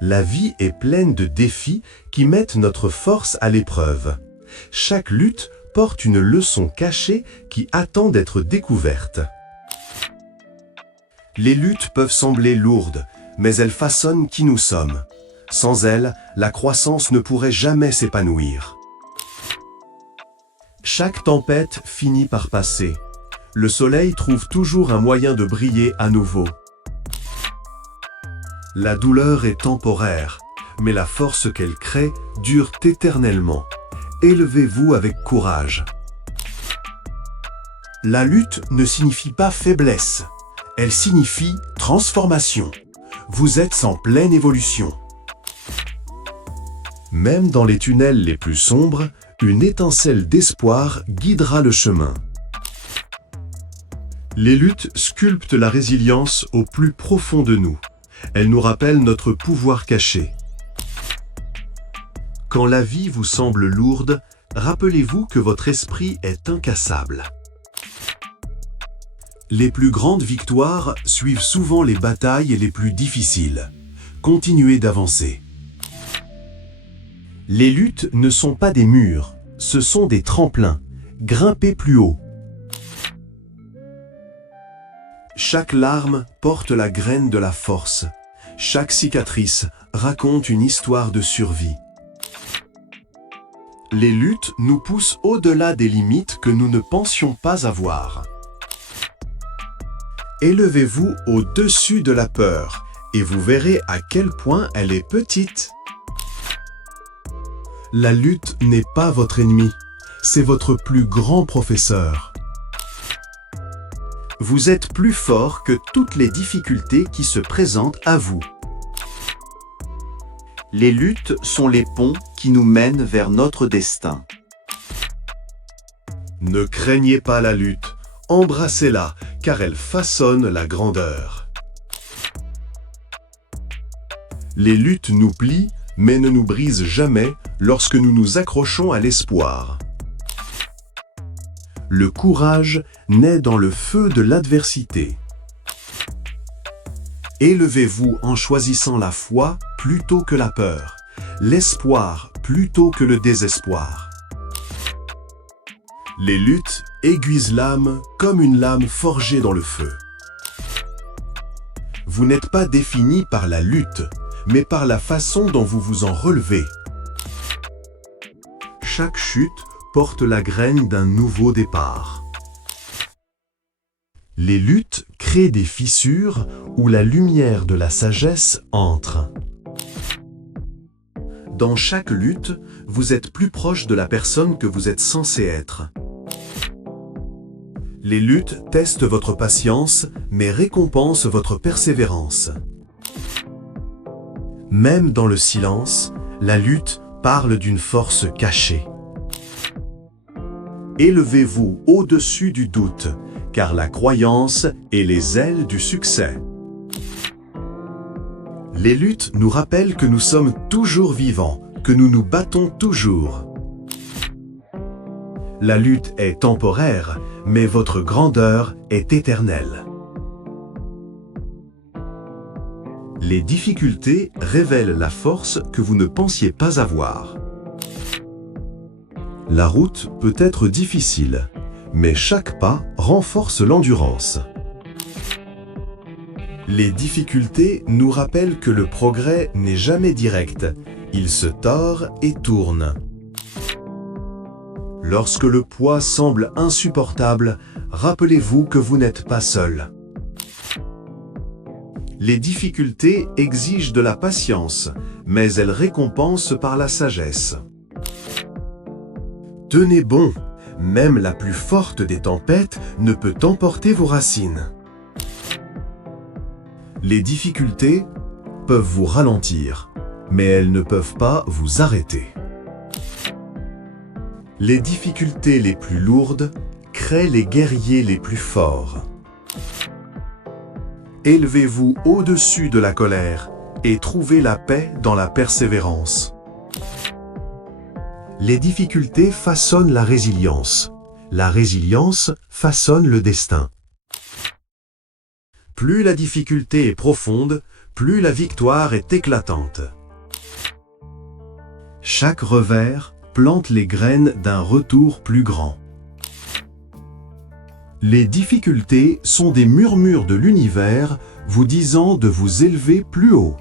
La vie est pleine de défis qui mettent notre force à l'épreuve. Chaque lutte porte une leçon cachée qui attend d'être découverte. Les luttes peuvent sembler lourdes, mais elles façonnent qui nous sommes. Sans elles, la croissance ne pourrait jamais s'épanouir. Chaque tempête finit par passer. Le soleil trouve toujours un moyen de briller à nouveau. La douleur est temporaire, mais la force qu'elle crée dure éternellement. Élevez-vous avec courage. La lutte ne signifie pas faiblesse, elle signifie transformation. Vous êtes en pleine évolution. Même dans les tunnels les plus sombres, une étincelle d'espoir guidera le chemin. Les luttes sculptent la résilience au plus profond de nous. Elles nous rappellent notre pouvoir caché. Quand la vie vous semble lourde, rappelez-vous que votre esprit est incassable. Les plus grandes victoires suivent souvent les batailles les plus difficiles. Continuez d'avancer. Les luttes ne sont pas des murs, ce sont des tremplins. Grimpez plus haut. Chaque larme porte la graine de la force. Chaque cicatrice raconte une histoire de survie. Les luttes nous poussent au-delà des limites que nous ne pensions pas avoir. Élevez-vous au-dessus de la peur et vous verrez à quel point elle est petite. La lutte n'est pas votre ennemi, c'est votre plus grand professeur. Vous êtes plus fort que toutes les difficultés qui se présentent à vous. Les luttes sont les ponts qui nous mènent vers notre destin. Ne craignez pas la lutte, embrassez-la, car elle façonne la grandeur. Les luttes nous plient, mais ne nous brisent jamais lorsque nous nous accrochons à l'espoir. Le courage naît dans le feu de l'adversité. Élevez-vous en choisissant la foi plutôt que la peur, l'espoir plutôt que le désespoir. Les luttes aiguisent l'âme comme une lame forgée dans le feu. Vous n'êtes pas défini par la lutte, mais par la façon dont vous vous en relevez. Chaque chute porte la graine d'un nouveau départ. Les luttes créent des fissures où la lumière de la sagesse entre. Dans chaque lutte, vous êtes plus proche de la personne que vous êtes censé être. Les luttes testent votre patience, mais récompensent votre persévérance. Même dans le silence, la lutte parle d'une force cachée. Élevez-vous au-dessus du doute, car la croyance est les ailes du succès. Les luttes nous rappellent que nous sommes toujours vivants, que nous nous battons toujours. La lutte est temporaire, mais votre grandeur est éternelle. Les difficultés révèlent la force que vous ne pensiez pas avoir. La route peut être difficile, mais chaque pas renforce l'endurance. Les difficultés nous rappellent que le progrès n'est jamais direct, il se tord et tourne. Lorsque le poids semble insupportable, rappelez-vous que vous n'êtes pas seul. Les difficultés exigent de la patience, mais elles récompensent par la sagesse. Tenez bon, même la plus forte des tempêtes ne peut emporter vos racines. Les difficultés peuvent vous ralentir, mais elles ne peuvent pas vous arrêter. Les difficultés les plus lourdes créent les guerriers les plus forts. Élevez-vous au-dessus de la colère et trouvez la paix dans la persévérance. Les difficultés façonnent la résilience. La résilience façonne le destin. Plus la difficulté est profonde, plus la victoire est éclatante. Chaque revers plante les graines d'un retour plus grand. Les difficultés sont des murmures de l'univers vous disant de vous élever plus haut.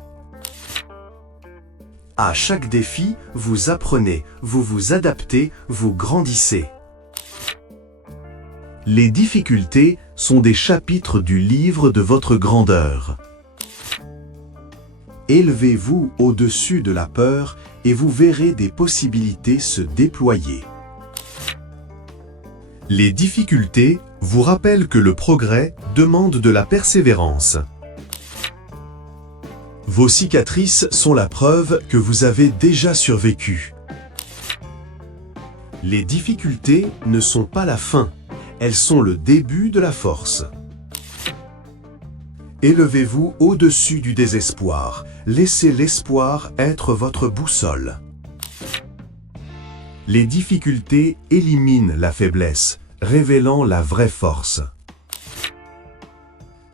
À chaque défi, vous apprenez, vous vous adaptez, vous grandissez. Les difficultés sont des chapitres du livre de votre grandeur. Élevez-vous au-dessus de la peur et vous verrez des possibilités se déployer. Les difficultés vous rappellent que le progrès demande de la persévérance. Vos cicatrices sont la preuve que vous avez déjà survécu. Les difficultés ne sont pas la fin, elles sont le début de la force. Élevez-vous au-dessus du désespoir, laissez l'espoir être votre boussole. Les difficultés éliminent la faiblesse, révélant la vraie force.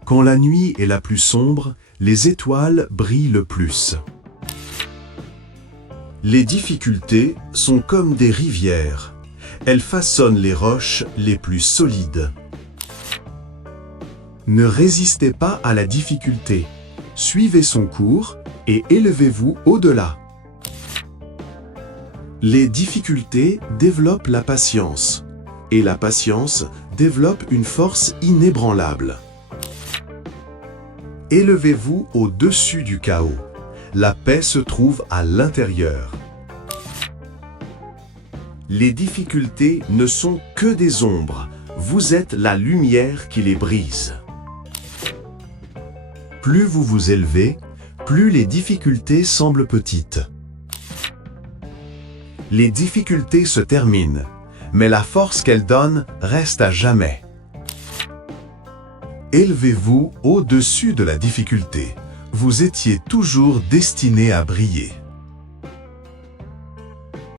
Quand la nuit est la plus sombre, les étoiles brillent le plus. Les difficultés sont comme des rivières. Elles façonnent les roches les plus solides. Ne résistez pas à la difficulté. Suivez son cours et élevez-vous au-delà. Les difficultés développent la patience. Et la patience développe une force inébranlable. Élevez-vous au-dessus du chaos. La paix se trouve à l'intérieur. Les difficultés ne sont que des ombres. Vous êtes la lumière qui les brise. Plus vous vous élevez, plus les difficultés semblent petites. Les difficultés se terminent, mais la force qu'elles donnent reste à jamais. Élevez-vous au-dessus de la difficulté. Vous étiez toujours destiné à briller.